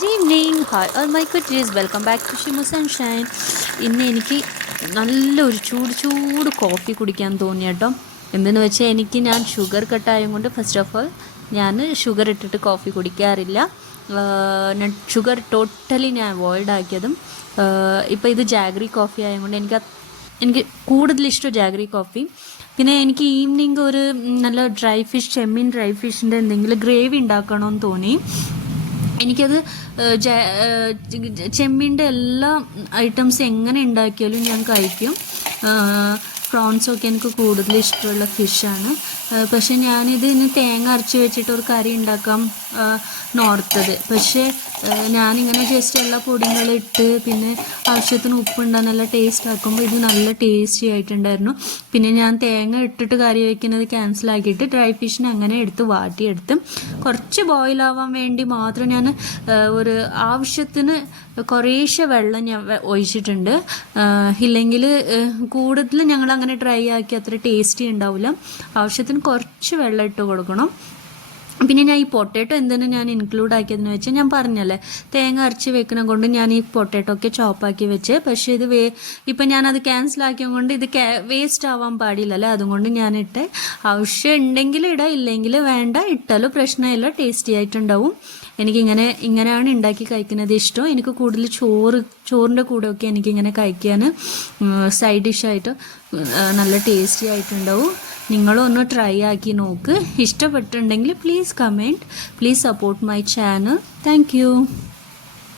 Good evening, hi all my goodies, welcome back to Shimu Sunshine. ഇന്ന് എനിക്ക് നല്ലൊരു ചൂട് കോഫി കുടിക്കാൻ തോന്നി കേട്ടോ. എന്തെന്ന് വെച്ചാൽ ഞാൻ ഷുഗർ കട്ടായത് കൊണ്ട് ഫസ്റ്റ് ഓഫ് ഓൾ ഞാൻ ഷുഗർ ഇട്ടിട്ട് കോഫി കുടിക്കാറില്ല. ഞാൻ ഷുഗർ ടോട്ടലി അവോയ്ഡ് ആക്കിയതും. ഇപ്പോൾ ഇത് ജാഗ്രി കോഫി ആയതുകൊണ്ട് എനിക്ക് കൂടുതൽ ഇഷ്ടം ജാഗ്രി കോഫി. പിന്നെ എനിക്ക് ഈവനിങ് ഒരു നല്ല ചെമ്മീൻ ഡ്രൈ ഫിഷിൻ്റെ എന്തെങ്കിലും ഗ്രേവി ഉണ്ടാക്കണമെന്ന് തോന്നി. എനിക്കത് ചെമ്മീൻ്റെ എല്ലാ ഐറ്റംസ് എങ്ങനെ ഉണ്ടാക്കിയാലും ഞാൻ കഴിക്കും. പ്രോൺസൊക്കെ എനിക്ക് കൂടുതൽ ഇഷ്ടമുള്ള ഫിഷാണ്. പക്ഷെ ഞാനിതിന് തേങ്ങ അരച്ച് വെച്ചിട്ട് ഒരു കറി ഉണ്ടാക്കാം നോർത്തത്. പക്ഷേ ഞാനിങ്ങനെ ജസ്റ്റ് എല്ലാ പൊടികളിട്ട് പിന്നെ ആവശ്യത്തിന് ഉപ്പുണ്ടാകും നല്ല ടേസ്റ്റ് ആക്കുമ്പോൾ ഇത് നല്ല ടേസ്റ്റി ആയിട്ടുണ്ടായിരുന്നു. പിന്നെ ഞാൻ തേങ്ങ ഇട്ടിട്ട് കറി വയ്ക്കുന്നത് ക്യാൻസലാക്കിയിട്ട് ഡ്രൈ ഫിഷിനെ അങ്ങനെ എടുത്ത് വാട്ടിയെടുത്ത് കുറച്ച് ബോയിലാവാൻ വേണ്ടി മാത്രം ഞാൻ ഒരു ആവശ്യത്തിന് കുറേശ്ശെ വെള്ളം ഞാൻ ഒഴിച്ചിട്ടുണ്ട്. ഇല്ലെങ്കിൽ കൂടുതൽ ഞങ്ങൾ അങ്ങനെ ഡ്രൈ ആക്കി അത്ര ടേസ്റ്റി ഉണ്ടാവില്ല. ആവശ്യത്തിന് കുറച്ച് വെള്ളം ഇട്ട് കൊടുക്കണം. പിന്നെ ഞാൻ ഈ പൊട്ടാറ്റോ എന്തിനു ഞാൻ ഇൻക്ലൂഡ് ആക്കിയതെന്ന് വെച്ചാൽ ഞാൻ പറഞ്ഞല്ലേ തേങ്ങ അരച്ച് വെക്കുന്ന കൊണ്ട് ഞാൻ ഈ പൊട്ടാറ്റോ ഒക്കെ ചോപ്പാക്കി വെച്ച്. പക്ഷേ ഇത് ഇപ്പം ഞാനത് ക്യാൻസലാക്കിയത് കൊണ്ട് ഇത് വേസ്റ്റ് ആവാൻ പാടില്ലല്ലേ, അതുകൊണ്ട് ഞാനിട്ട് ആവശ്യം ഉണ്ടെങ്കിൽ ഇടാം, ഇല്ലെങ്കിൽ വേണ്ട, ഇട്ടാലും പ്രശ്നമില്ല, ടേസ്റ്റി ആയിട്ടുണ്ടാവും. ഇങ്ങനെയാണ് ഉണ്ടാക്കി കഴിക്കുന്നത് ഇഷ്ടം. എനിക്ക് കൂടുതൽ ചോറിൻ്റെ കൂടെയൊക്കെ എനിക്കിങ്ങനെ കഴിക്കാൻ സൈഡ് ഡിഷായിട്ട് നല്ല ടേസ്റ്റി ആയിട്ടുണ്ടാവും. നിങ്ങളും ഒന്ന് ട്രൈ ആക്കി നോക്ക്. ഇഷ്ടപ്പെട്ടിട്ടുണ്ടെങ്കിൽ please comment, please support my channel. Thank you.